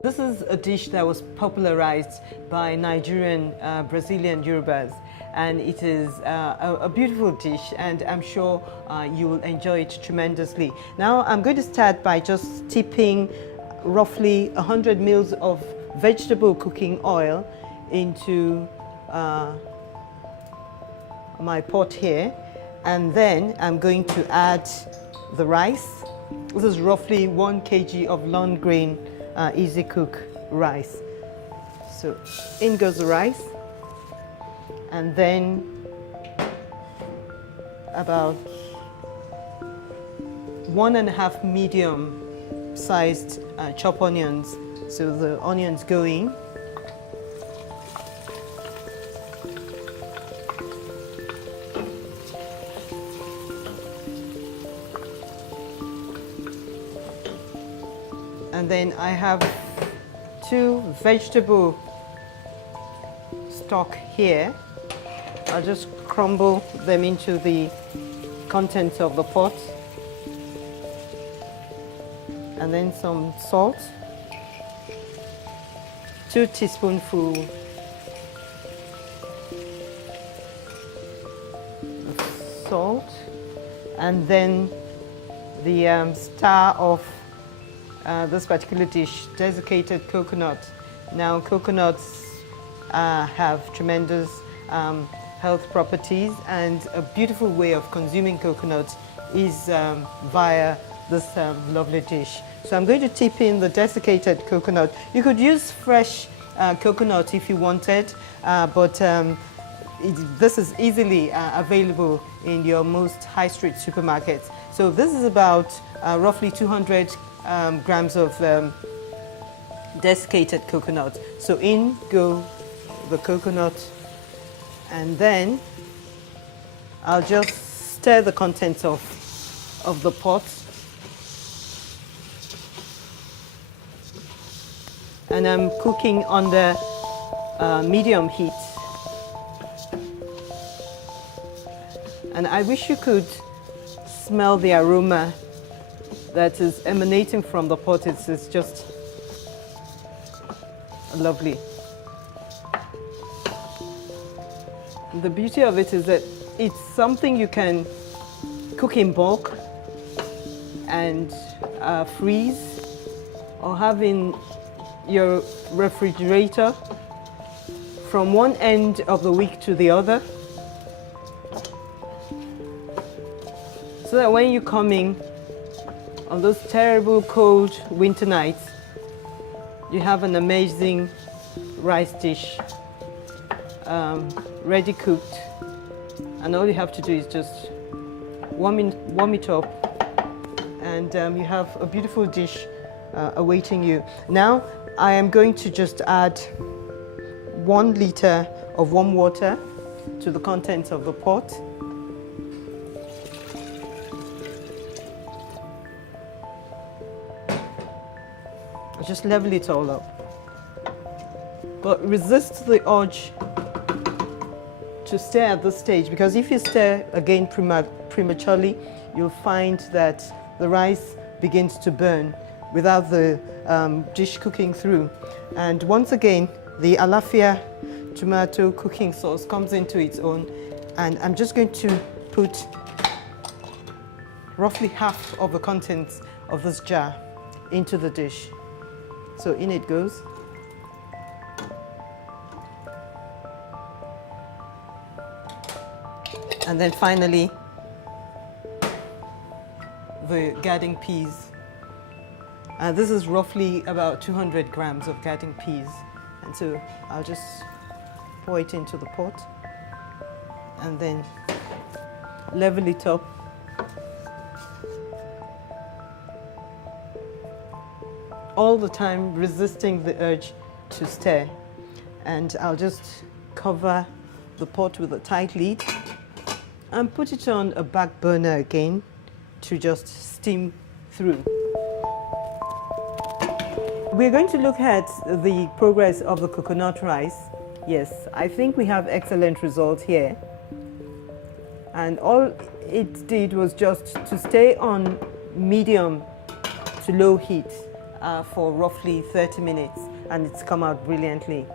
This is a dish that was popularized by Nigerian, Brazilian Yorubas, and it is a beautiful dish, and I'm sure you will enjoy it tremendously. Now I'm going to start by just tipping roughly 100 ml of vegetable cooking oil into my pot here, and then I'm going to add the rice. This is roughly 1 kg of long grain easy cook rice. So in goes the rice, and then about 1.5 medium sized chopped onions. So the onions go in. And then I have 2 vegetable stock here. I'll just crumble them into the contents of the pot. And then some salt, 2 teaspoonfuls of salt, and then the star of this particular dish, desiccated coconut. Now coconuts have tremendous health properties, and a beautiful way of consuming coconut is via this lovely dish. So I'm going to tip in the desiccated coconut. You could use fresh coconut if you wanted, but this is easily available in your most high street supermarkets. So this is about roughly 200 grams of desiccated coconut. So in go the coconut, and then I'll just stir the contents of the pot. And I'm cooking under medium heat. And I wish you could smell the aroma that is emanating from the pot. It's just lovely. The beauty of it is that it's something you can cook in bulk and freeze, or have in your refrigerator from one end of the week to the other, so that when you come in on those terrible cold winter nights, you have an amazing rice dish ready cooked, and all you have to do is just warm it up, and you have a beautiful dish awaiting you. Now I am going to just add 1 liter of warm water to the contents of the pot. Just level it all up, but resist the urge to stir at this stage, because if you stir again prematurely, you'll find that the rice begins to burn without the dish cooking through. And once again, the Alafia Tomato Cooking Sauce comes into its own, and I'm just going to put roughly half of the contents of this jar into the dish. So in it goes. And then finally, the garden peas. This is roughly about 200 grams of garden peas. And so I'll just pour it into the pot and then level it up. All the time resisting the urge to stir. And I'll just cover the pot with a tight lid and put it on a back burner again to just steam through. We're going to look at the progress of the coconut rice. Yes, I think we have excellent results here. And all it did was just to stay on medium to low heat. for roughly 30 minutes, and it's come out brilliantly.